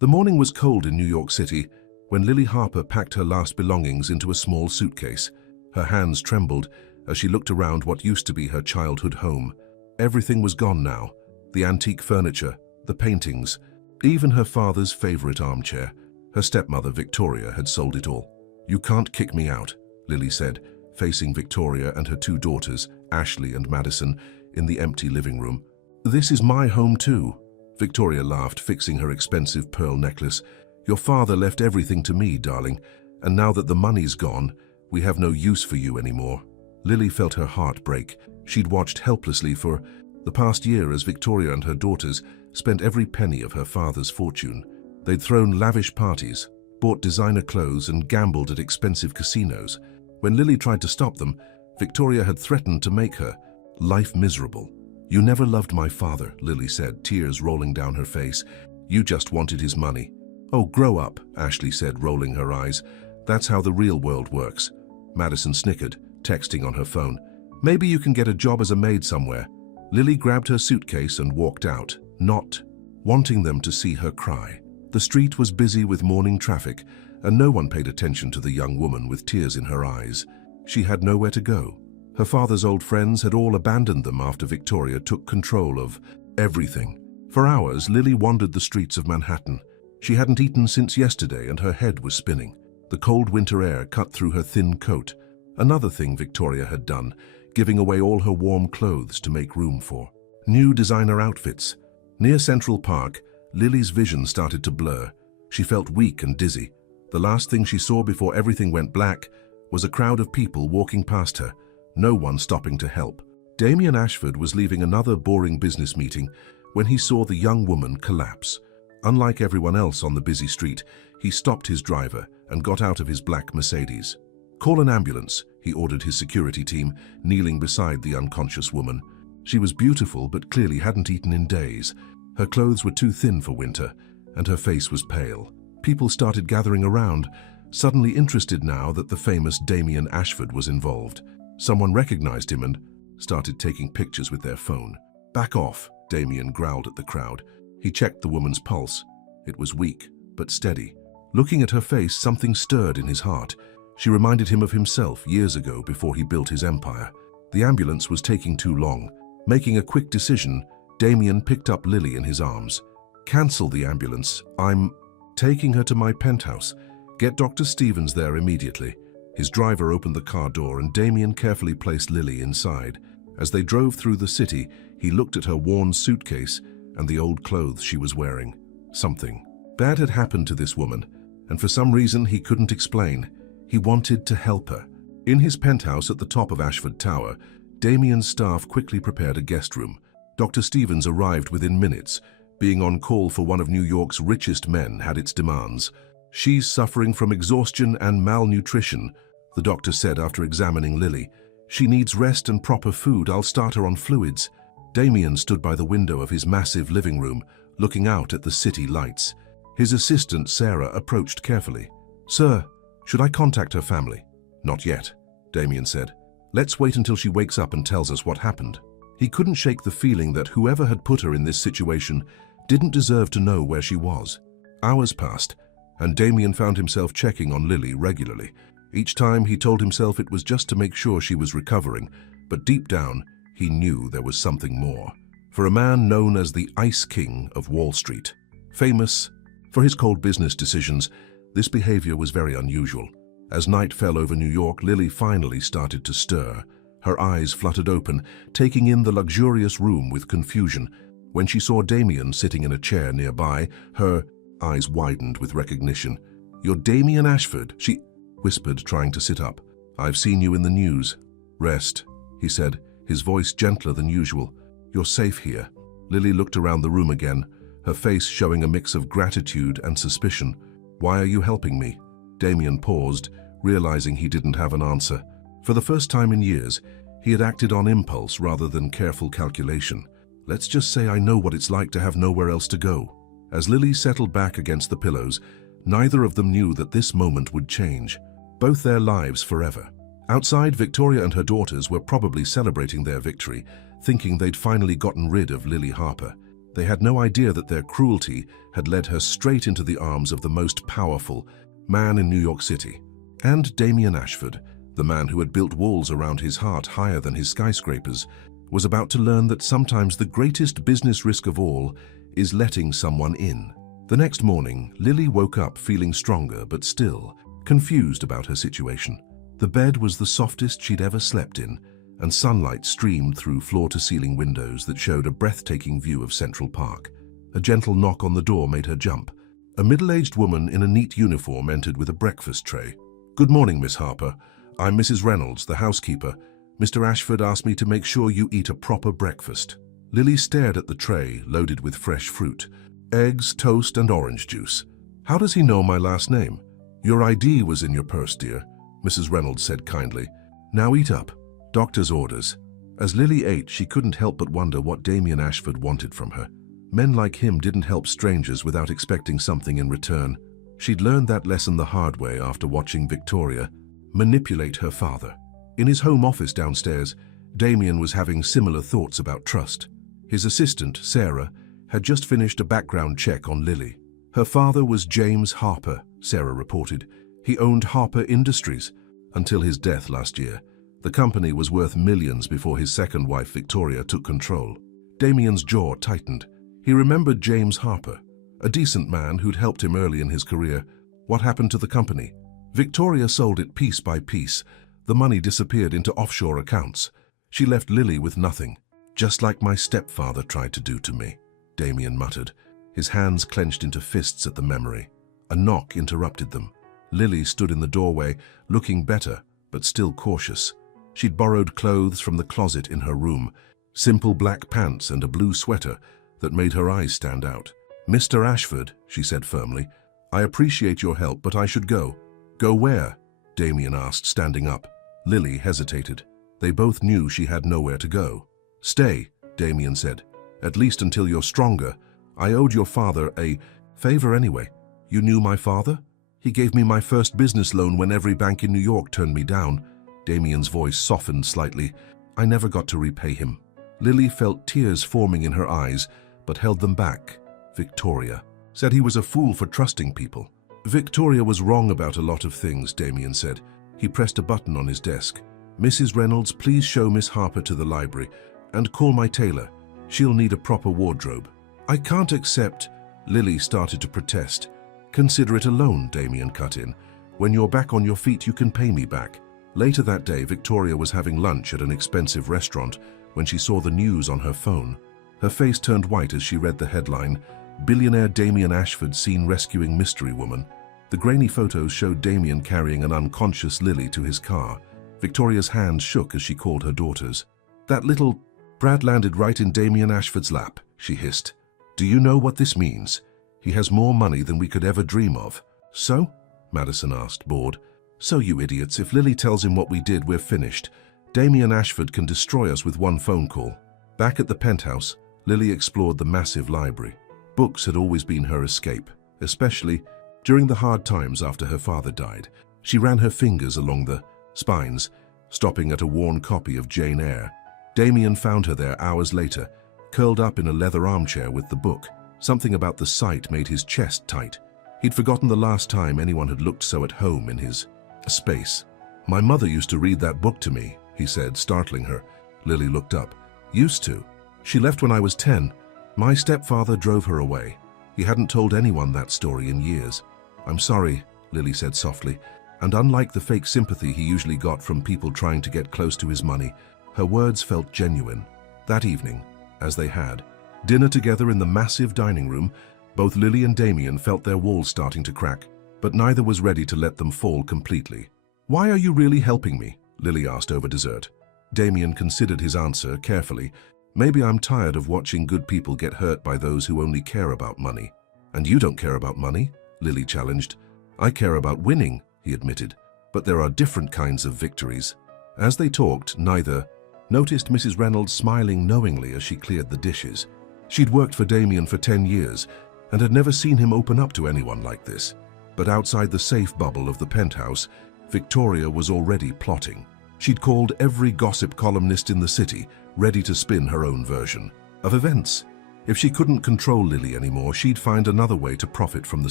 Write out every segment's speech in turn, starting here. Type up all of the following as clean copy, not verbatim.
The morning was cold in New York City when Lily Harper packed her last belongings into a small suitcase. Her hands trembled as she looked around what used to be her childhood home. Everything was gone now. The antique furniture, the paintings, even her father's favorite armchair. Her stepmother, Victoria, had sold it all. "You can't kick me out," Lily said, facing Victoria and her two daughters, Ashley and Madison, in the empty living room. "This is my home too." Victoria laughed, fixing her expensive pearl necklace. "Your father left everything to me, darling, and now that the money's gone, we have no use for you anymore." Lily felt her heart break. She'd watched helplessly for the past year as Victoria and her daughters spent every penny of her father's fortune. They'd thrown lavish parties, bought designer clothes, and gambled at expensive casinos. When Lily tried to stop them, Victoria had threatened to make her life miserable. "You never loved my father," Lily said, tears rolling down her face. "You just wanted his money." "Oh, grow up," Ashley said, rolling her eyes. "That's how the real world works." Madison snickered, texting on her phone. "Maybe you can get a job as a maid somewhere." Lily grabbed her suitcase and walked out, not wanting them to see her cry. The street was busy with morning traffic, and no one paid attention to the young woman with tears in her eyes. She had nowhere to go. Her father's old friends had all abandoned them after Victoria took control of everything. For hours, Lily wandered the streets of Manhattan. She hadn't eaten since yesterday and her head was spinning. The cold winter air cut through her thin coat. Another thing Victoria had done, giving away all her warm clothes to make room for new designer outfits. Near Central Park, Lily's vision started to blur. She felt weak and dizzy. The last thing she saw before everything went black was a crowd of people walking past her, no one stopping to help. Damien Ashford was leaving another boring business meeting when he saw the young woman collapse. Unlike everyone else on the busy street, he stopped his driver and got out of his black Mercedes. "Call an ambulance," he ordered his security team, kneeling beside the unconscious woman. She was beautiful but clearly hadn't eaten in days. Her clothes were too thin for winter, and her face was pale. People started gathering around, suddenly interested now that the famous Damien Ashford was involved. Someone recognized him and started taking pictures with their phone. "Back off," Damien growled at the crowd. He checked the woman's pulse. It was weak, but steady. Looking at her face, something stirred in his heart. She reminded him of himself years ago before he built his empire. The ambulance was taking too long. Making a quick decision, Damien picked up Lily in his arms. "Cancel the ambulance. I'm taking her to my penthouse. Get Dr. Stevens there immediately." His driver opened the car door and Damien carefully placed Lily inside. As they drove through the city, he looked at her worn suitcase and the old clothes she was wearing. Something bad had happened to this woman, and for some reason he couldn't explain. He wanted to help her. In his penthouse at the top of Ashford Tower, Damien's staff quickly prepared a guest room. Dr. Stevens arrived within minutes. Being on call for one of New York's richest men had its demands. "She's suffering from exhaustion and malnutrition," the doctor said after examining Lily. "She needs rest and proper food. I'll start her on fluids." Damien stood by the window of his massive living room, looking out at the city lights. His assistant, Sarah, approached carefully. "Sir, should I contact her family?" "Not yet," Damien said. "Let's wait until she wakes up and tells us what happened." He couldn't shake the feeling that whoever had put her in this situation didn't deserve to know where she was. Hours passed, and Damien found himself checking on Lily regularly. Each time he told himself it was just to make sure she was recovering, but deep down, he knew there was something more. For a man known as the Ice King of Wall Street, famous for his cold business decisions, this behavior was very unusual. As night fell over New York, Lily finally started to stir. Her eyes fluttered open, taking in the luxurious room with confusion. When she saw Damien sitting in a chair nearby, her eyes widened with recognition. "You're Damien Ashford," she whispered, trying to sit up. "I've seen you in the news." "Rest," he said, his voice gentler than usual. "You're safe here." Lily looked around the room again, her face showing a mix of gratitude and suspicion. "Why are you helping me?" Damien paused, realizing he didn't have an answer. For the first time in years, he had acted on impulse rather than careful calculation. "Let's just say I know what it's like to have nowhere else to go." As Lily settled back against the pillows, neither of them knew that this moment would change both their lives forever. Outside, Victoria and her daughters were probably celebrating their victory, thinking they'd finally gotten rid of Lily Harper. They had no idea that their cruelty had led her straight into the arms of the most powerful man in New York City. And Damian Ashford, the man who had built walls around his heart higher than his skyscrapers, was about to learn that sometimes the greatest business risk of all is letting someone in. The next morning, Lily woke up feeling stronger but still confused about her situation. The bed was the softest she'd ever slept in, and sunlight streamed through floor-to-ceiling windows that showed a breathtaking view of Central Park. A gentle knock on the door made her jump. A middle-aged woman in a neat uniform entered with a breakfast tray. "Good morning, Miss Harper. I'm Mrs. Reynolds, the housekeeper. Mr. Ashford asked me to make sure you eat a proper breakfast." Lily stared at the tray loaded with fresh fruit, eggs, toast, and orange juice. "How does he know my last name?" "Your ID was in your purse, dear," Mrs. Reynolds said kindly. "Now eat up. Doctor's orders." As Lily ate, she couldn't help but wonder what Damian Ashford wanted from her. Men like him didn't help strangers without expecting something in return. She'd learned that lesson the hard way after watching Victoria manipulate her father. In his home office downstairs, Damian was having similar thoughts about trust. His assistant, Sarah, had just finished a background check on Lily. Her father was James Harper, Sarah reported. He owned Harper Industries until his death last year. The company was worth millions before his second wife, Victoria, took control. Damian's jaw tightened. He remembered James Harper, a decent man who'd helped him early in his career. What happened to the company? Victoria sold it piece by piece. The money disappeared into offshore accounts. She left Lily with nothing. "Just like my stepfather tried to do to me," Damian muttered, his hands clenched into fists at the memory. A knock interrupted them. Lily stood in the doorway, looking better, but still cautious. She'd borrowed clothes from the closet in her room, simple black pants and a blue sweater that made her eyes stand out. "Mr. Ashford," she said firmly, "I appreciate your help, but I should go." "Go where?" Damian asked, standing up. Lily hesitated. They both knew she had nowhere to go. "Stay," Damian said, "at least until you're stronger. I owed your father a favor anyway." "You knew my father?" "He gave me my first business loan when every bank in New York turned me down." Damian's voice softened slightly. "I never got to repay him." Lily felt tears forming in her eyes, but held them back. "Victoria said he was a fool for trusting people." "Victoria was wrong about a lot of things," Damian said. He pressed a button on his desk. "Mrs. Reynolds, please show Miss Harper to the library, and call my tailor. She'll need a proper wardrobe." "I can't accept," Lily started to protest. "Consider it a loan," Damian cut in. "When you're back on your feet, you can pay me back." Later that day, Victoria was having lunch at an expensive restaurant when she saw the news on her phone. Her face turned white as she read the headline, "Billionaire Damian Ashford seen rescuing mystery woman." The grainy photos showed Damian carrying an unconscious Lily to his car. Victoria's hands shook as she called her daughters. "That little brat landed right in Damian Ashford's lap," she hissed. "Do you know what this means? He has more money than we could ever dream of." "So?" Madison asked, bored. "So, you idiots, if Lily tells him what we did, we're finished. Damian Ashford can destroy us with one phone call." Back at the penthouse, Lily explored the massive library. Books had always been her escape, especially during the hard times after her father died. She ran her fingers along the spines, stopping at a worn copy of Jane Eyre. Damian found her there hours later, curled up in a leather armchair with the book. Something about the sight made his chest tight. He'd forgotten the last time anyone had looked so at home in his space. "My mother used to read that book to me," he said, startling her. Lily looked up. "Used to? She left when I was 10. My stepfather drove her away. He hadn't told anyone that story in years." "I'm sorry," Lily said softly, and unlike the fake sympathy he usually got from people trying to get close to his money, her words felt genuine. That evening, as they had dinner together in the massive dining room, both Lily and Damian felt their walls starting to crack, but neither was ready to let them fall completely. "Why are you really helping me?" Lily asked over dessert. Damian considered his answer carefully. "Maybe I'm tired of watching good people get hurt by those who only care about money." "And you don't care about money?" Lily challenged. "I care about winning," he admitted. "But there are different kinds of victories." As they talked, neither noticed Mrs. Reynolds smiling knowingly as she cleared the dishes. She'd worked for Damian for 10 years and had never seen him open up to anyone like this. But outside the safe bubble of the penthouse, Victoria was already plotting. She'd called every gossip columnist in the city, ready to spin her own version of events. If she couldn't control Lily anymore, she'd find another way to profit from the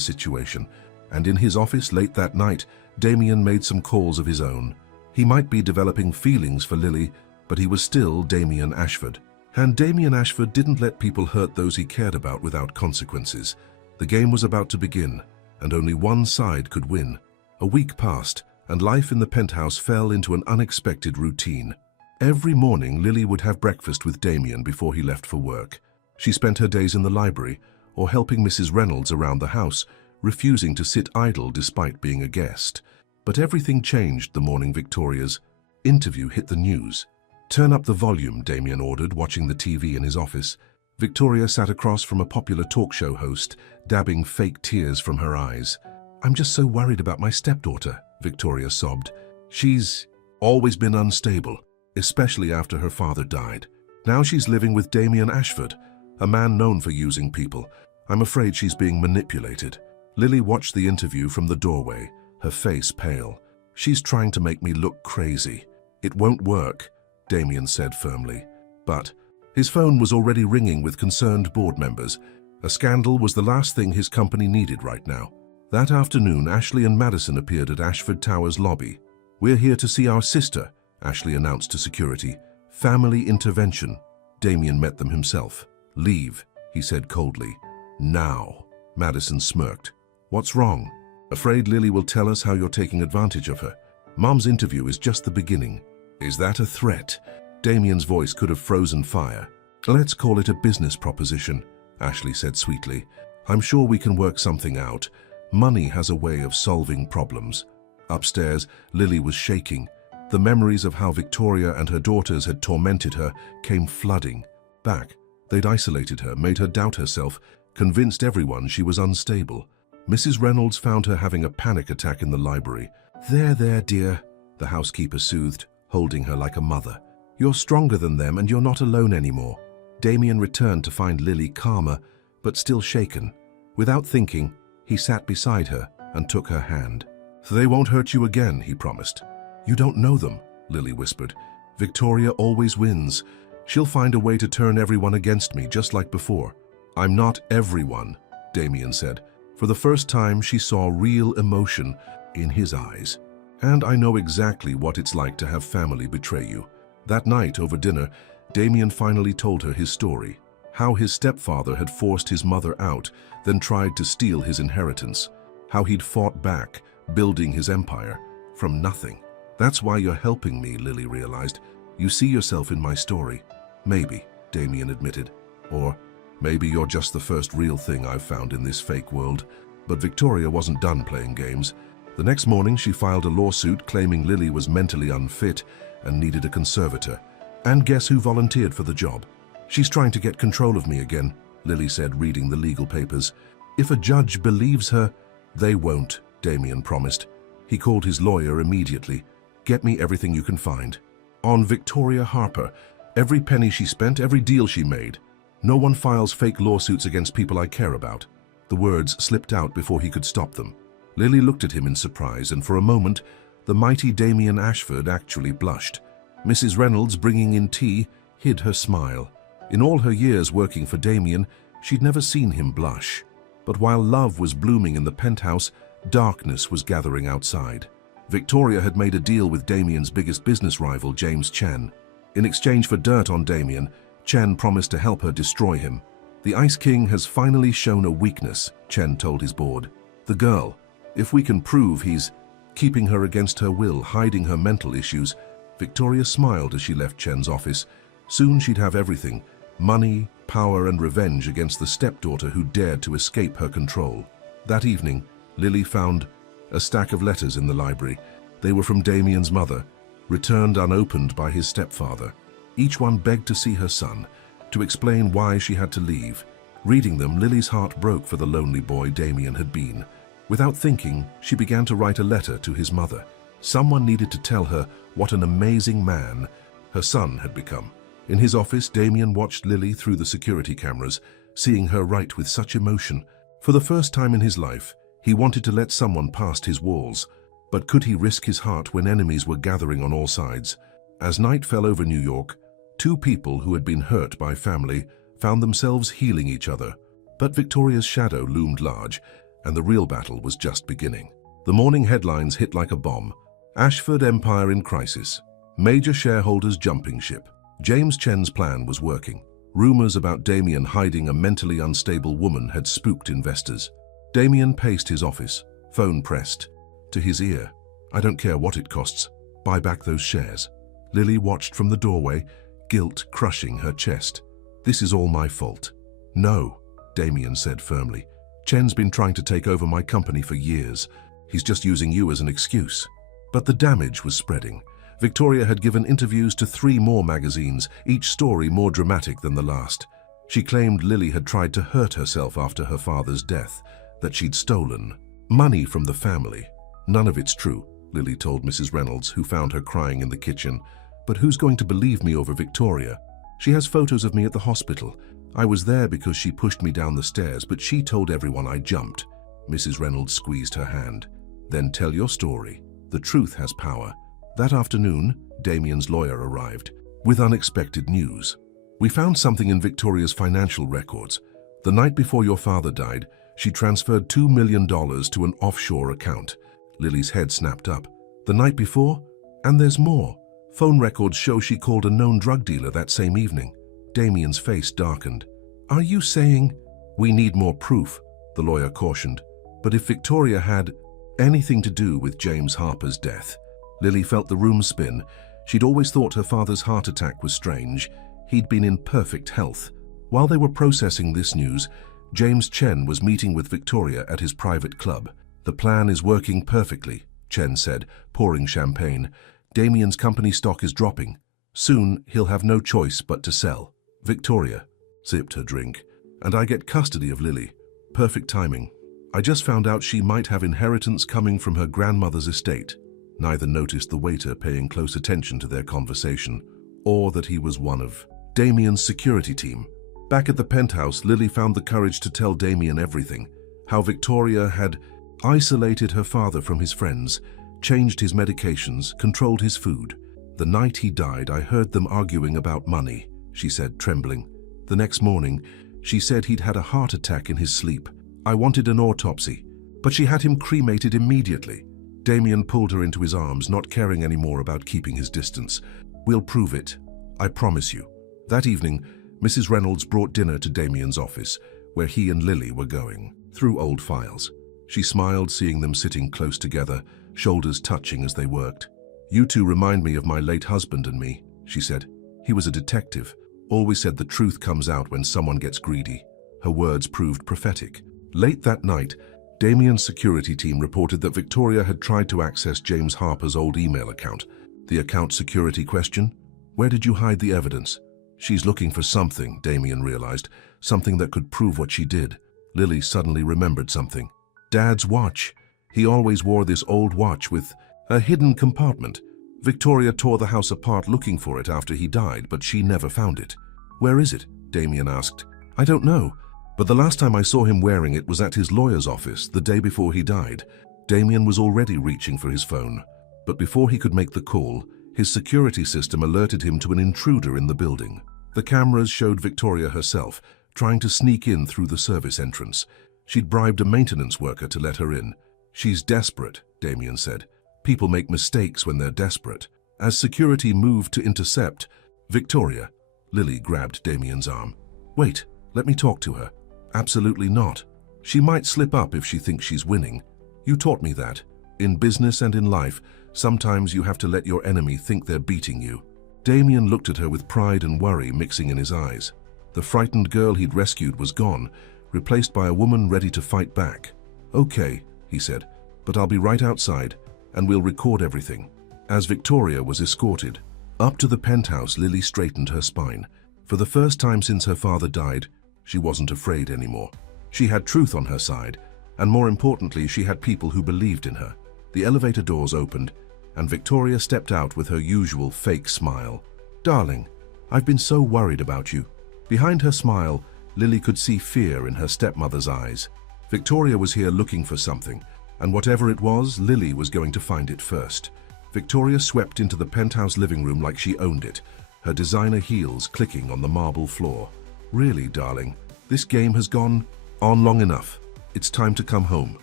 situation. And in his office late that night, Daman made some calls of his own. He might be developing feelings for Lily, but he was still Daman Ashford. And Daman Ashford didn't let people hurt those he cared about without consequences. The game was about to begin, and only one side could win. A week passed, and life in the penthouse fell into an unexpected routine. Every morning, Lily would have breakfast with Daman before he left for work. She spent her days in the library or helping Mrs. Reynolds around the house, refusing to sit idle despite being a guest. But everything changed the morning Victoria's interview hit the news. "Turn up the volume," Daman ordered, watching the TV in his office. Victoria sat across from a popular talk show host, dabbing fake tears from her eyes. "I'm just so worried about my stepdaughter," Victoria sobbed. "She's always been unstable, especially after her father died. Now she's living with Daman Ashford, a man known for using people. I'm afraid she's being manipulated." Lily watched the interview from the doorway, her face pale. "She's trying to make me look crazy." "It won't work," Daman said firmly. But his phone was already ringing with concerned board members. A scandal was the last thing his company needed right now. That afternoon, Ashley and Madison appeared at Ashford Tower's lobby. "We're here to see our sister," Ashley announced to security. "Family intervention." Daman met them himself. "Leave," he said coldly. "Now." Madison smirked. "What's wrong?" "Afraid Lily will tell us how you're taking advantage of her. Mom's interview is just the beginning." "Is that a threat?" Daman's voice could have frozen fire. "Let's call it a business proposition," Ashley said sweetly. "I'm sure we can work something out. Money has a way of solving problems." Upstairs, Lily was shaking. The memories of how Victoria and her daughters had tormented her came flooding back. They'd isolated her, made her doubt herself, convinced everyone she was unstable. Mrs. Reynolds found her having a panic attack in the library. There, dear," the housekeeper soothed, holding her like a mother. "You're stronger than them and you're not alone anymore." Daman returned to find Lily calmer, but still shaken. Without thinking, he sat beside her and took her hand. "They won't hurt you again," he promised. "You don't know them," Lily whispered. "Victoria always wins. She'll find a way to turn everyone against me, just like before." "I'm not everyone," Daman said. For the first time, she saw real emotion in his eyes. "And I know exactly what it's like to have family betray you." That night, over dinner, Daman finally told her his story. How his stepfather had forced his mother out, then tried to steal his inheritance. How he'd fought back, building his empire from nothing. "That's why you're helping me," Lily realized. "You see yourself in my story." "Maybe," Daman admitted. "Or maybe you're just the first real thing I've found in this fake world." But Victoria wasn't done playing games. The next morning, she filed a lawsuit claiming Lily was mentally unfit and needed a conservator. And guess who volunteered for the job? "She's trying to get control of me again," Lily said, reading the legal papers. "If a judge believes her—" "They won't," Daman promised. He called his lawyer immediately. "Get me everything you can find. On Victoria Harper, every penny she spent, every deal she made. No one files fake lawsuits against people I care about." The words slipped out before he could stop them. Lily looked at him in surprise, and for a moment, the mighty Daman Ashford actually blushed. Mrs. Reynolds, bringing in tea, hid her smile. In all her years working for Daman, she'd never seen him blush. But while love was blooming in the penthouse, darkness was gathering outside. Victoria had made a deal with Daman's biggest business rival, James Chen. In exchange for dirt on Daman, Chen promised to help her destroy him. "The Ice King has finally shown a weakness," Chen told his board. "The girl. If we can prove he's keeping her against her will, hiding her mental issues." Victoria smiled as she left Chen's office. Soon she'd have everything: money, power, and revenge against the stepdaughter who dared to escape her control. That evening, Lily found a stack of letters in the library. They were from Daman's mother, returned unopened by his stepfather. Each one begged to see her son, to explain why she had to leave. Reading them, Lily's heart broke for the lonely boy Daman had been. Without thinking, she began to write a letter to his mother. Someone needed to tell her what an amazing man her son had become. In his office, Daman watched Lily through the security cameras, seeing her write with such emotion. For the first time in his life, he wanted to let someone past his walls. But could he risk his heart when enemies were gathering on all sides? As night fell over New York, two people who had been hurt by family found themselves healing each other. But Victoria's shadow loomed large, and the real battle was just beginning. The morning headlines hit like a bomb. Ashford Empire in crisis. Major shareholders jumping ship. James Chen's plan was working. Rumors about Damien hiding a mentally unstable woman had spooked investors. Damien paced his office, phone pressed to his ear. "I don't care what it costs. Buy back those shares." Lily watched from the doorway, guilt crushing her chest. "This is all my fault." "No," Damien said firmly. "Chen's been trying to take over my company for years. He's just using you as an excuse." But the damage was spreading. Victoria had given interviews to 3 more magazines, each story more dramatic than the last. She claimed Lily had tried to hurt herself after her father's death, that she'd stolen money from the family. "None of it's true," Lily told Mrs. Reynolds, who found her crying in the kitchen. "But who's going to believe me over Victoria? She has photos of me at the hospital. I was there because she pushed me down the stairs, but she told everyone I jumped." Mrs. Reynolds squeezed her hand. "Then tell your story. The truth has power." That afternoon, Damien's lawyer arrived with unexpected news. "We found something in Victoria's financial records. The night before your father died, she transferred $2 million to an offshore account." Lily's head snapped up. "The night before? And there's more. Phone records show she called a known drug dealer that same evening." Damien's face darkened. "Are you saying—" "We need more proof," the lawyer cautioned. "But if Victoria had anything to do with James Harper's death—" Lily felt the room spin. She'd always thought her father's heart attack was strange. He'd been in perfect health. While they were processing this news, James Chen was meeting with Victoria at his private club. "The plan is working perfectly," Chen said, pouring champagne. "Damien's company stock is dropping. Soon he'll have no choice but to sell." Victoria sipped her drink. "And I get custody of Lily. Perfect timing. I just found out she might have inheritance coming from her grandmother's estate." Neither noticed the waiter paying close attention to their conversation, or that he was one of Damien's security team. Back at the penthouse, Lily found the courage to tell Damien everything. How Victoria had isolated her father from his friends, changed his medications, controlled his food. "The night he died, I heard them arguing about money," she said, trembling. "The next morning, she said he'd had a heart attack in his sleep. I wanted an autopsy, but she had him cremated immediately." Damien pulled her into his arms, not caring anymore about keeping his distance. "We'll prove it. I promise you." That evening, Mrs. Reynolds brought dinner to Damien's office, where he and Lily were going through old files. She smiled, seeing them sitting close together, shoulders touching as they worked. "You two remind me of my late husband and me," she said. "He was a detective. Always said the truth comes out when someone gets greedy." Her words proved prophetic. Late that night, Damien's security team reported that Victoria had tried to access James Harper's old email account. The account security question? "Where did you hide the evidence?" "She's looking for something," Damien realized, "something that could prove what she did." Lily suddenly remembered something. Dad's watch. He always wore this old watch with a hidden compartment. Victoria tore the house apart looking for it after he died, but she never found it. "Where is it?" Damien asked. "I don't know. But the last time I saw him wearing it was at his lawyer's office, the day before he died." Damien was already reaching for his phone. But before he could make the call, his security system alerted him to an intruder in the building. The cameras showed Victoria herself, trying to sneak in through the service entrance. She'd bribed a maintenance worker to let her in. "She's desperate," Damien said. "People make mistakes when they're desperate." As security moved to intercept, "Victoria," Lily grabbed Damien's arm. "Wait, let me talk to her." "Absolutely not. She might slip up if she thinks she's winning. You taught me that. In business and in life, sometimes you have to let your enemy think they're beating you." Damien looked at her with pride and worry mixing in his eyes. The frightened girl he'd rescued was gone, replaced by a woman ready to fight back. "Okay," he said, "but I'll be right outside, and we'll record everything." As Victoria was escorted up to the penthouse, Lily straightened her spine. For the first time since her father died, she wasn't afraid anymore. She had truth on her side, and more importantly, she had people who believed in her. The elevator doors opened, and Victoria stepped out with her usual fake smile. "Darling, I've been so worried about you." Behind her smile, Lily could see fear in her stepmother's eyes. Victoria was here looking for something, and whatever it was, Lily was going to find it first. Victoria swept into the penthouse living room like she owned it, her designer heels clicking on the marble floor. Really, darling, this game has gone on long enough. It's time to come home.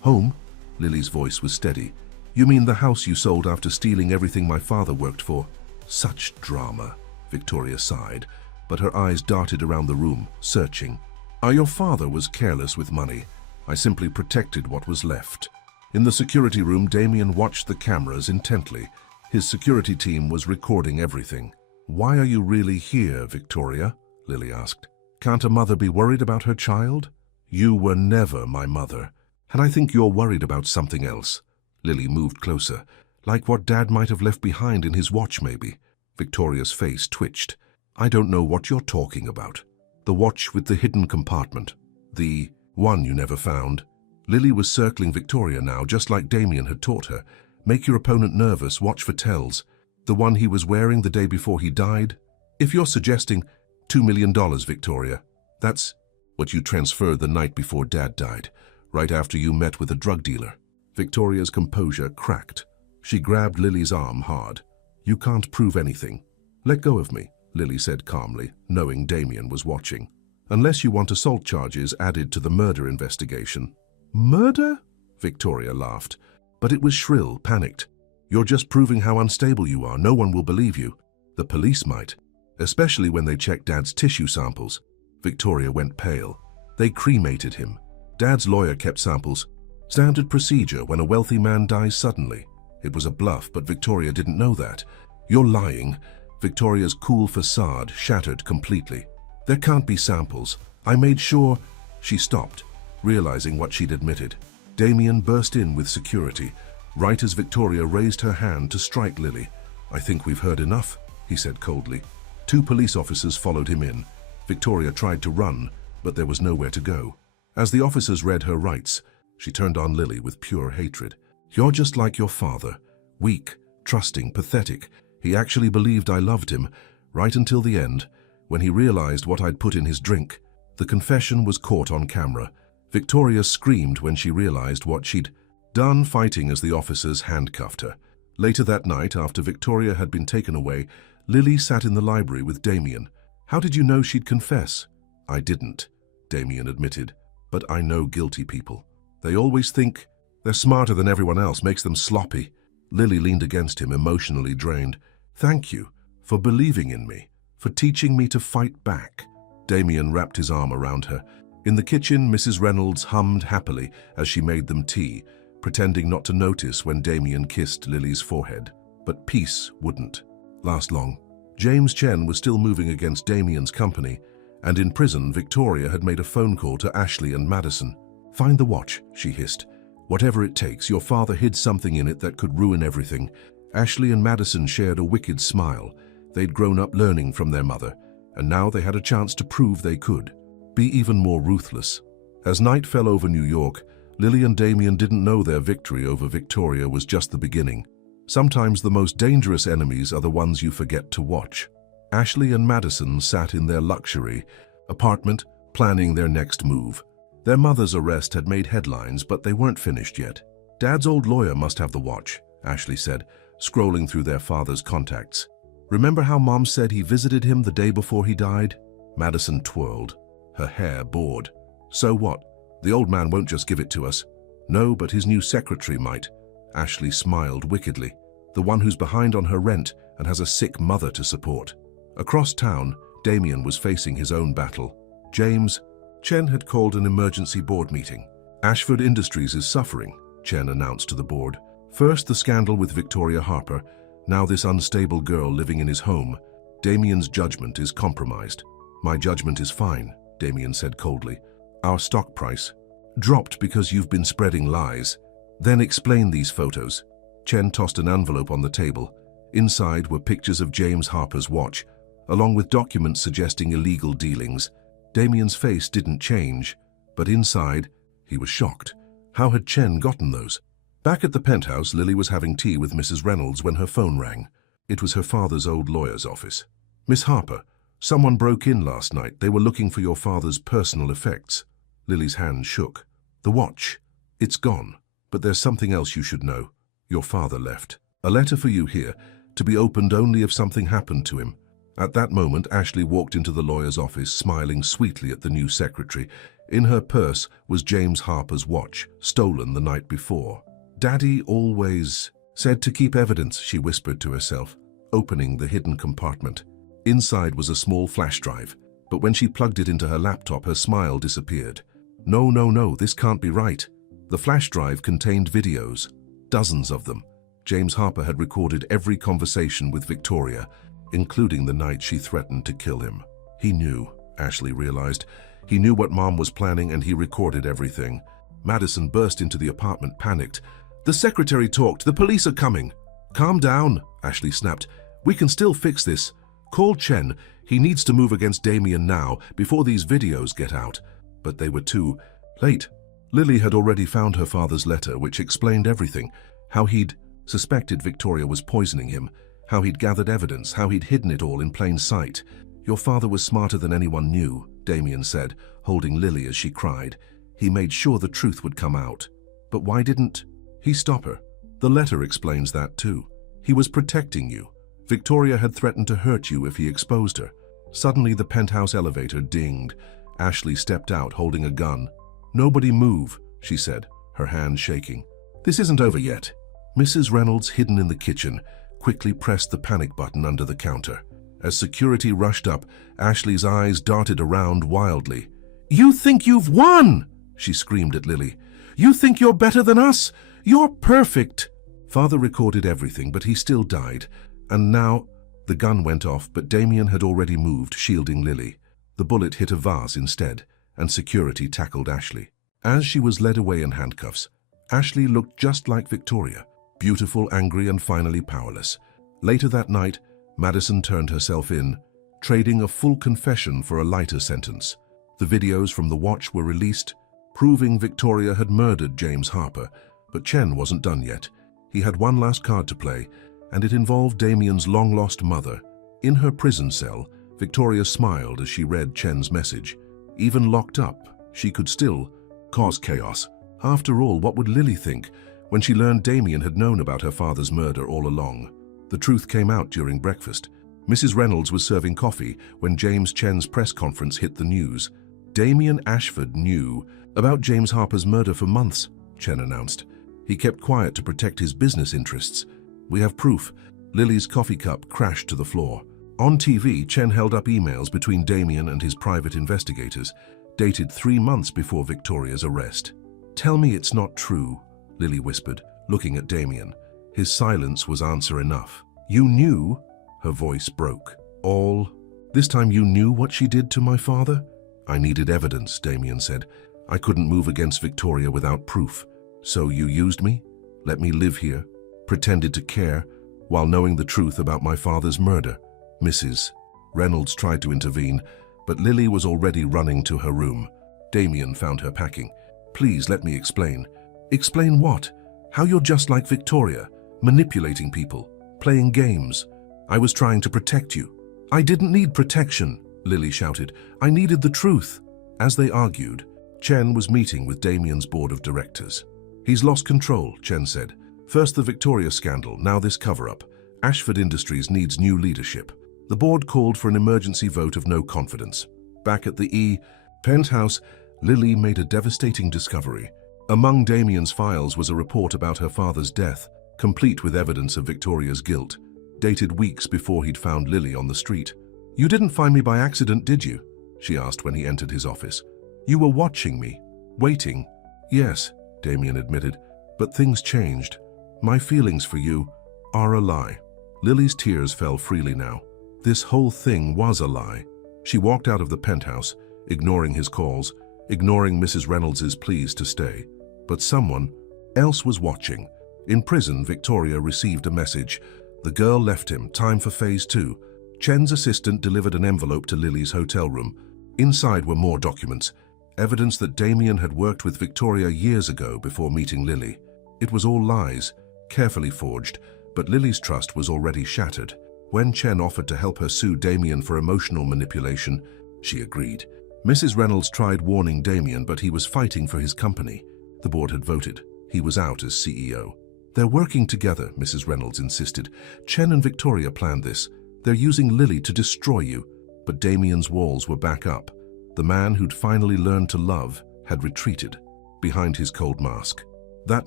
Home? Lily's voice was steady. You mean the house you sold after stealing everything my father worked for? Such drama, Victoria sighed, but her eyes darted around the room, searching. Your father was careless with money. I simply protected what was left. In the security room, Damien watched the cameras intently. His security team was recording everything. Why are you really here, Victoria? Lily asked. Can't a mother be worried about her child? You were never my mother, and I think you're worried about something else. Lily moved closer, like what Dad might have left behind in his watch, maybe. Victoria's face twitched. I don't know what you're talking about. The watch with the hidden compartment. The one you never found. Lily was circling Victoria now, just like Damien had taught her. Make your opponent nervous, watch for tells. The one he was wearing the day before he died? If you're suggesting $2 million, Victoria, that's what you transferred the night before Dad died, right after you met with a drug dealer. Victoria's composure cracked. She grabbed Lily's arm hard. You can't prove anything. Let go of me, Lily said calmly, knowing Damien was watching. Unless you want assault charges added to the murder investigation. Murder? Victoria laughed, but it was shrill, panicked. You're just proving how unstable you are. No one will believe you. The police might, especially when they check Dad's tissue samples. Victoria went pale. They cremated him. Dad's lawyer kept samples. Standard procedure when a wealthy man dies suddenly. It was a bluff, but Victoria didn't know that. You're lying. Victoria's cool facade shattered completely. There can't be samples. I made sure. She stopped, realizing what she'd admitted. Damien burst in with security, right as Victoria raised her hand to strike Lily. I think we've heard enough, he said coldly. 2 police officers followed him in. Victoria tried to run, but there was nowhere to go. As the officers read her rights, she turned on Lily with pure hatred. You're just like your father. Weak, trusting, pathetic. He actually believed I loved him, right until the end, when he realized what I'd put in his drink. The confession was caught on camera. Victoria screamed when she realized what she'd done, fighting as the officers handcuffed her. Later that night, after Victoria had been taken away, Lily sat in the library with Damien. How did you know she'd confess? I didn't, Damien admitted, but I know guilty people. They always think they're smarter than everyone else, makes them sloppy. Lily leaned against him, emotionally drained. Thank you for believing in me, for teaching me to fight back. Damien wrapped his arm around her. In the kitchen, Mrs. Reynolds hummed happily as she made them tea, pretending not to notice when Damien kissed Lily's forehead. But peace wouldn't last long. James Chen was still moving against Damien's company, and in prison, Victoria had made a phone call to Ashley and Madison. Find the watch, she hissed. Whatever it takes, your father hid something in it that could ruin everything. Ashley and Madison shared a wicked smile. They'd grown up learning from their mother, and now they had a chance to prove they could. Be even more ruthless. As night fell over New York, Lily and Damien didn't know their victory over Victoria was just the beginning. Sometimes the most dangerous enemies are the ones you forget to watch. Ashley and Madison sat in their luxury apartment, planning their next move. Their mother's arrest had made headlines, but they weren't finished yet. Dad's old lawyer must have the watch, Ashley said, scrolling through their father's contacts. Remember how Mom said he visited him the day before he died? Madison twirled, her hair bored. So what? The old man won't just give it to us. No, but his new secretary might. Ashley smiled wickedly. The one who's behind on her rent and has a sick mother to support. Across town, Damien was facing his own battle. James Chen had called an emergency board meeting. Ashford Industries is suffering, Chen announced to the board. First the scandal with Victoria Harper, now this unstable girl living in his home. Damien's judgment is compromised. My judgment is fine, Damien said coldly. Our stock price dropped because you've been spreading lies. Then explain these photos. Chen tossed an envelope on the table. Inside were pictures of James Harper's watch, along with documents suggesting illegal dealings. Damien's face didn't change, but inside, he was shocked. How had Chen gotten those? Back at the penthouse, Lily was having tea with Mrs. Reynolds when her phone rang. It was her father's old lawyer's office. Miss Harper, someone broke in last night. They were looking for your father's personal effects. Lily's hand shook. The watch. It's gone. But there's something else you should know. Your father left. A letter for you here, to be opened only if something happened to him. At that moment, Ashley walked into the lawyer's office, smiling sweetly at the new secretary. In her purse was James Harper's watch, stolen the night before. "Daddy always said to keep evidence," she whispered to herself, opening the hidden compartment. Inside was a small flash drive, but when she plugged it into her laptop, her smile disappeared. No, no, no, this can't be right. The flash drive contained videos, dozens of them. James Harper had recorded every conversation with Victoria, including the night she threatened to kill him. He knew, Ashley realized. He knew what Mom was planning, and he recorded everything. Madison burst into the apartment, panicked. "The secretary talked. The police are coming." "Calm down," Ashley snapped. "We can still fix this. Call Chen. He needs to move against Daman now, before these videos get out." But they were too late. Lily had already found her father's letter, which explained everything. How he'd suspected Victoria was poisoning him, how he'd gathered evidence, how he'd hidden it all in plain sight. "Your father was smarter than anyone knew," Daman said, holding Lily as she cried. "He made sure the truth would come out." "But why didn't he stop her?" "The letter explains that too. He was protecting you. Victoria had threatened to hurt you if he exposed her." Suddenly the penthouse elevator dinged. Ashley stepped out, holding a gun. "Nobody move," she said, her hand shaking. "This isn't over yet." Mrs. Reynolds, hidden in the kitchen, quickly pressed the panic button under the counter. As security rushed up, Ashley's eyes darted around wildly. "You think you've won!" she screamed at Lily. "You think you're better than us? You're perfect!" Father recorded everything, but he still died. And now the gun went off, but Daman had already moved, shielding Lily. The bullet hit a vase instead, and security tackled Ashley. As she was led away in handcuffs, Ashley looked just like Victoria, beautiful, angry, and finally powerless. Later that night, Madison turned herself in, trading a full confession for a lighter sentence. The videos from the watch were released, proving Victoria had murdered James Harper, but Chen wasn't done yet. He had one last card to play, and it involved Daman's long-lost mother. In her prison cell, Victoria smiled as she read Chen's message. Even locked up, she could still cause chaos. After all, what would Lily think when she learned Daman had known about her father's murder all along? The truth came out during breakfast. Mrs. Reynolds was serving coffee when James Chen's press conference hit the news. "Daman Ashford knew about James Harper's murder for months," Chen announced. "He kept quiet to protect his business interests. We have proof." Lily's coffee cup crashed to the floor. On TV, Chen held up emails between Daman and his private investigators, dated 3 months before Victoria's arrest. "Tell me it's not true," Lily whispered, looking at Daman. His silence was answer enough. "You knew?" Her voice broke. "All? This time you knew what she did to my father?" "I needed evidence," Daman said. "I couldn't move against Victoria without proof. So you used me? Let me live here? Pretended to care, while knowing the truth about my father's murder?" Mrs. Reynolds tried to intervene, but Lily was already running to her room. Daman found her packing. "Please let me explain." "Explain what? How you're just like Victoria, manipulating people, playing games. I was trying to protect you." "I didn't need protection," Lily shouted. "I needed the truth." As they argued, Chen was meeting with Daman's board of directors. "He's lost control," Chen said. "First the Victoria scandal, now this cover-up. Ashford Industries needs new leadership." The board called for an emergency vote of no confidence. Back at the penthouse, Lily made a devastating discovery. Among Daman's files was a report about her father's death, complete with evidence of Victoria's guilt, dated weeks before he'd found Lily on the street. "You didn't find me by accident, did you?" she asked when he entered his office. "You were watching me, waiting." "Yes," Daman admitted, "but things changed. My feelings for you are a lie." Lily's tears fell freely now. This whole thing was a lie. She walked out of the penthouse, ignoring his calls, ignoring Mrs. Reynolds's pleas to stay. But someone else was watching. In prison, Victoria received a message. The girl left him, time for phase 2. Chen's assistant delivered an envelope to Lily's hotel room. Inside were more documents, evidence that Daman had worked with Victoria years ago before meeting Lily. It was all lies, carefully forged, but Lily's trust was already shattered. When Chen offered to help her sue Daman for emotional manipulation, she agreed. Mrs. Reynolds tried warning Daman, but he was fighting for his company. The board had voted. He was out as CEO. "They're working together," Mrs. Reynolds insisted. "Chen and Victoria planned this. They're using Lily to destroy you." But Damian's walls were back up. The man who'd finally learned to love had retreated behind his cold mask. That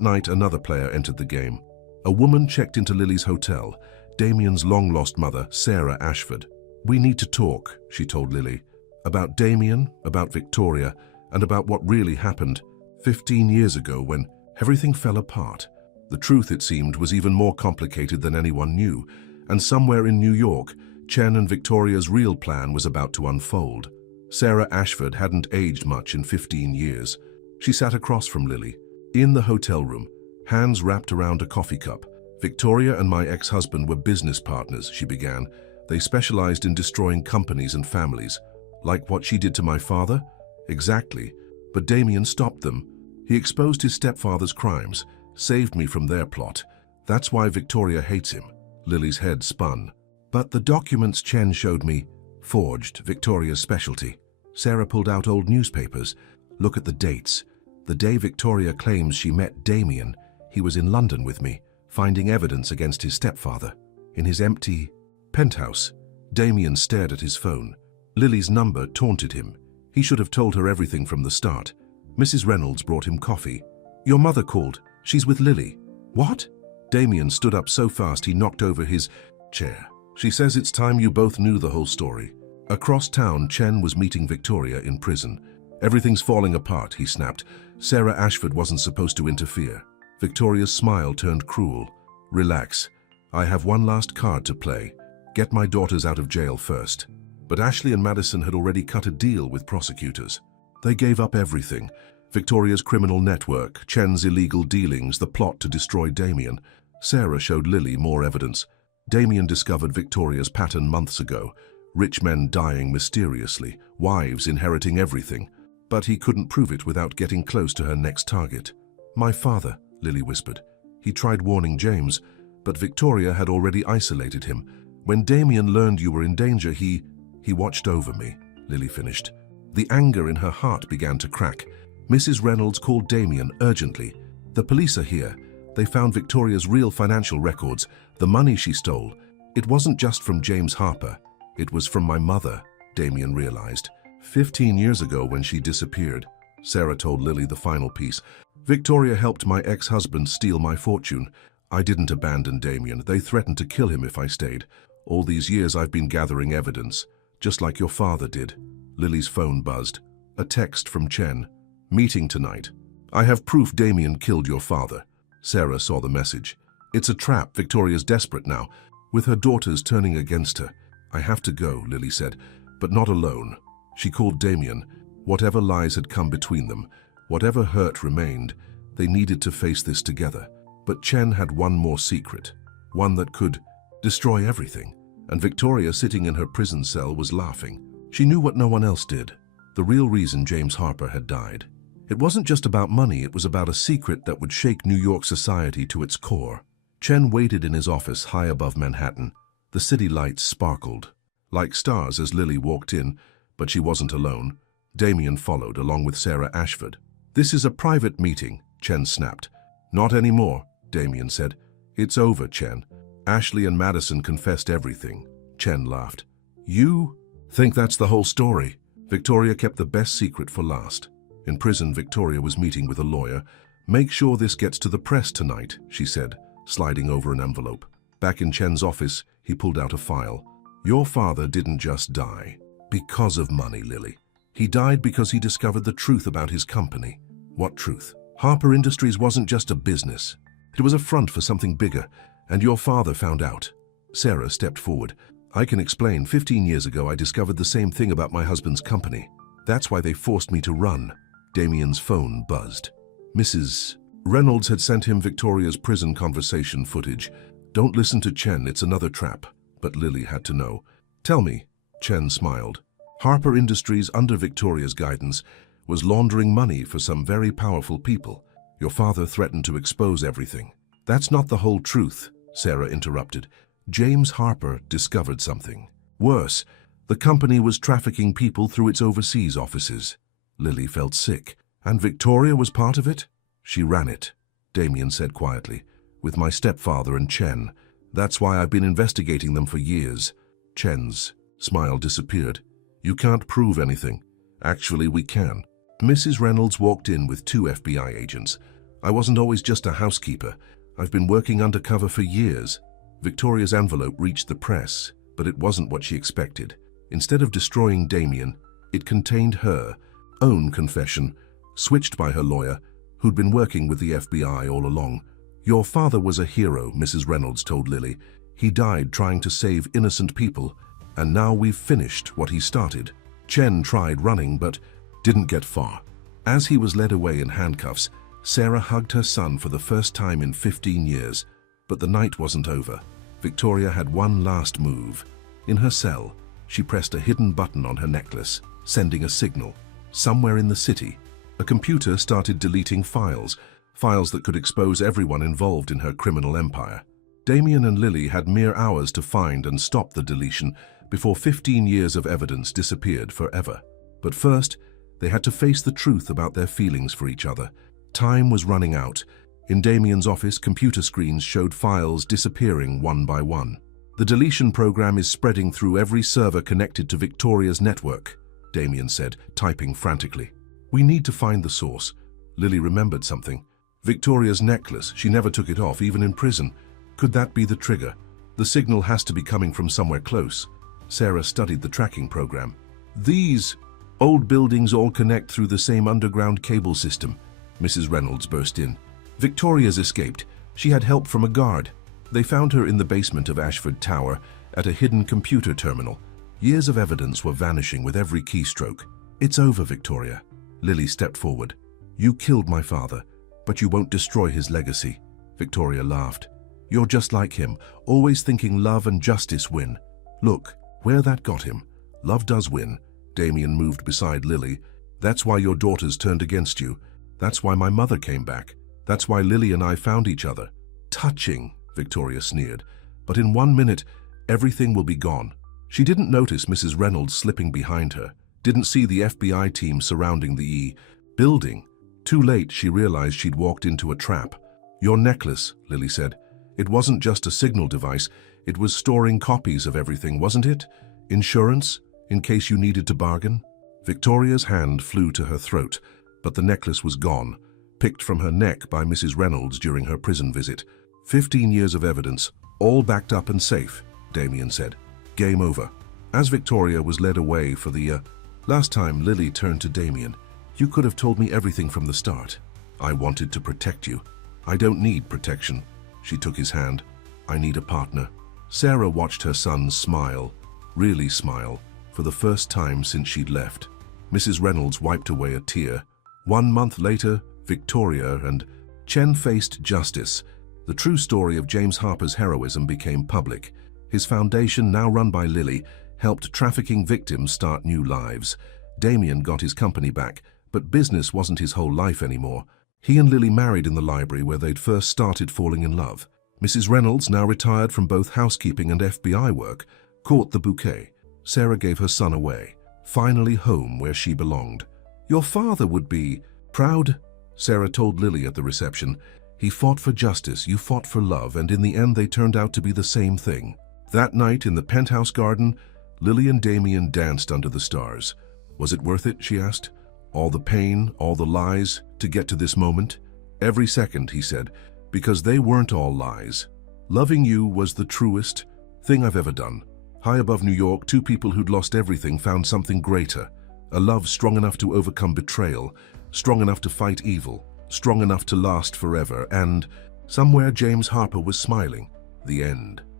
night, another player entered the game. A woman checked into Lily's hotel, Damian's long-lost mother, Sarah Ashford. "We need to talk," she told Lily. "About Damian, about Victoria, and about what really happened 15 years ago when everything fell apart." The truth, it seemed, was even more complicated than anyone knew, and somewhere in New York, Chen and Victoria's real plan was about to unfold. Sarah Ashford hadn't aged much in 15 years. She sat across from Lily. In the hotel room, hands wrapped around a coffee cup. "Victoria and my ex-husband were business partners," she began. "They specialized in destroying companies and families. Like what she did to my father?" "Exactly. But Damian stopped them. He exposed his stepfather's crimes, saved me from their plot. That's why Victoria hates him." Lily's head spun. "But the documents Chen showed me, forged, Victoria's specialty." Sarah pulled out old newspapers. "Look at the dates. The day Victoria claims she met Damian, he was in London with me, finding evidence against his stepfather. In his empty penthouse." Damian stared at his phone. Lily's number taunted him. He should have told her everything from the start. Mrs. Reynolds brought him coffee. "Your mother called. She's with Lily." "What?" Damian stood up so fast he knocked over his chair. "She says it's time you both knew the whole story." Across town, Chen was meeting Victoria in prison. "Everything's falling apart," he snapped. "Sarah Ashford wasn't supposed to interfere." Victoria's smile turned cruel. "Relax. I have one last card to play. Get my daughters out of jail first." But Ashley and Madison had already cut a deal with prosecutors. They gave up everything. Victoria's criminal network, Chen's illegal dealings, the plot to destroy Damian. Sarah showed Lily more evidence. Damian discovered Victoria's pattern months ago. Rich men dying mysteriously, wives inheriting everything. But he couldn't prove it without getting close to her next target. "My father," Lily whispered. "He tried warning James, but Victoria had already isolated him. When Damian learned you were in danger, he watched over me," Lily finished. The anger in her heart began to crack. Mrs. Reynolds called Damian urgently. "The police are here. They found Victoria's real financial records, the money she stole. It wasn't just from James Harper. It was from my mother," Damian realized. 15 years ago when she disappeared. Sarah told Lily the final piece. "Victoria helped my ex-husband steal my fortune. I didn't abandon Damian. They threatened to kill him if I stayed. All these years I've been gathering evidence, just like your father did." Lily's phone buzzed. A text from Chen. "Meeting tonight. I have proof Damian killed your father." Sarah saw the message. "It's a trap. Victoria's desperate now, with her daughters turning against her." "I have to go," Lily said, "but not alone." She called Damian. Whatever lies had come between them, whatever hurt remained, they needed to face this together. But Chen had one more secret, one that could destroy everything. And Victoria, sitting in her prison cell, was laughing. She knew what no one else did. The real reason James Harper had died. It wasn't just about money, it was about a secret that would shake New York society to its core. Chen waited in his office high above Manhattan. The city lights sparkled like stars as Lily walked in, but she wasn't alone. Damian followed, along with Sarah Ashford. "This is a private meeting," Chen snapped. "Not anymore," Damian said. "It's over, Chen. Ashley and Madison confessed everything." Chen laughed. "You think that's the whole story?" Victoria kept the best secret for last. In prison, Victoria was meeting with a lawyer. "Make sure this gets to the press tonight," she said, sliding over an envelope. Back in Chen's office, he pulled out a file. "Your father didn't just die because of money, Lily. He died because he discovered the truth about his company." "What truth?" "Harper Industries wasn't just a business. It was a front for something bigger, and your father found out." Sarah stepped forward. "I can explain. 15 years ago, I discovered the same thing about my husband's company. That's why they forced me to run." Damian's phone buzzed. Mrs. Reynolds had sent him Victoria's prison conversation footage. "Don't listen to Chen, it's another trap." But Lily had to know. "Tell me," Chen smiled. "Harper Industries, under Victoria's guidance, was laundering money for some very powerful people. Your father threatened to expose everything." "That's not the whole truth," Sarah interrupted. "James Harper discovered something. Worse, the company was trafficking people through its overseas offices." Lily felt sick. "And Victoria was part of it?" "She ran it," Damian said quietly, "with my stepfather and Chen. That's why I've been investigating them for years." Chen's smile disappeared. You can't prove anything. Actually, we can. Mrs. Reynolds walked in with 2 FBI agents. I wasn't always just a housekeeper. I've been working undercover for years. Victoria's envelope reached the press, but it wasn't what she expected. Instead of destroying Damien, it contained her own confession, switched by her lawyer, who'd been working with the FBI all along. Your father was a hero, Mrs. Reynolds told Lily. He died trying to save innocent people, and now we've finished what he started. Chen tried running, but didn't get far. As he was led away in handcuffs, Sarah hugged her son for the first time in 15 years. But the night wasn't over. Victoria had one last move. In her cell, she pressed a hidden button on her necklace, sending a signal. Somewhere in the city, a computer started deleting files that could expose everyone involved in her criminal empire. Damien and Lily had mere hours to find and stop the deletion before 15 years of evidence disappeared forever. But first, they had to face the truth about their feelings for each other. Time was running out. In Damien's office, computer screens showed files disappearing one by one. The deletion program is spreading through every server connected to Victoria's network, Damien said, typing frantically. We need to find the source. Lily remembered something. Victoria's necklace, she never took it off, even in prison. Could that be the trigger? The signal has to be coming from somewhere close. Sarah studied the tracking program. These old buildings all connect through the same underground cable system, Mrs. Reynolds burst in. Victoria's escaped. She had help from a guard. They found her in the basement of Ashford Tower at a hidden computer terminal. Years of evidence were vanishing with every keystroke. It's over, Victoria. Lily stepped forward. You killed my father, but you won't destroy his legacy. Victoria laughed. You're just like him, always thinking love and justice win. Look, where that got him. Love does win. Damien moved beside Lily. That's why your daughters turned against you. That's why my mother came back. That's why Lily and I found each other. Touching, Victoria sneered. But in 1 minute, everything will be gone. She didn't notice Mrs. Reynolds slipping behind her, didn't see the FBI team surrounding the building. Too late, she realized she'd walked into a trap. Your necklace, Lily said. It wasn't just a signal device. It was storing copies of everything, wasn't it? Insurance, in case you needed to bargain? Victoria's hand flew to her throat, but the necklace was gone, picked from her neck by Mrs. Reynolds during her prison visit. 15 years of evidence, all backed up and safe, Damien said. Game over. As Victoria was led away for the last time, Lily turned to Damien. You could have told me everything from the start. I wanted to protect you. I don't need protection. She took his hand. I need a partner. Sarah watched her son smile, really smile, for the first time since she'd left. Mrs. Reynolds wiped away a tear. 1 month later, Victoria and Chen faced justice. The true story of James Harper's heroism became public. His foundation, now run by Lily, helped trafficking victims start new lives. Damien got his company back, but business wasn't his whole life anymore. He and Lily married in the library where they'd first started falling in love. Mrs. Reynolds, now retired from both housekeeping and FBI work, caught the bouquet. Sarah gave her son away, finally home where she belonged. Your father would be proud, Sarah told Lily at the reception. He fought for justice, you fought for love, and in the end they turned out to be the same thing. That night in the penthouse garden, Lily and Damien danced under the stars. Was it worth it, she asked? All the pain, all the lies, to get to this moment? Every second, he said, because they weren't all lies. Loving you was the truest thing I've ever done. High above New York, 2 people who'd lost everything found something greater. A love strong enough to overcome betrayal, strong enough to fight evil, strong enough to last forever, and somewhere James Harper was smiling. The end.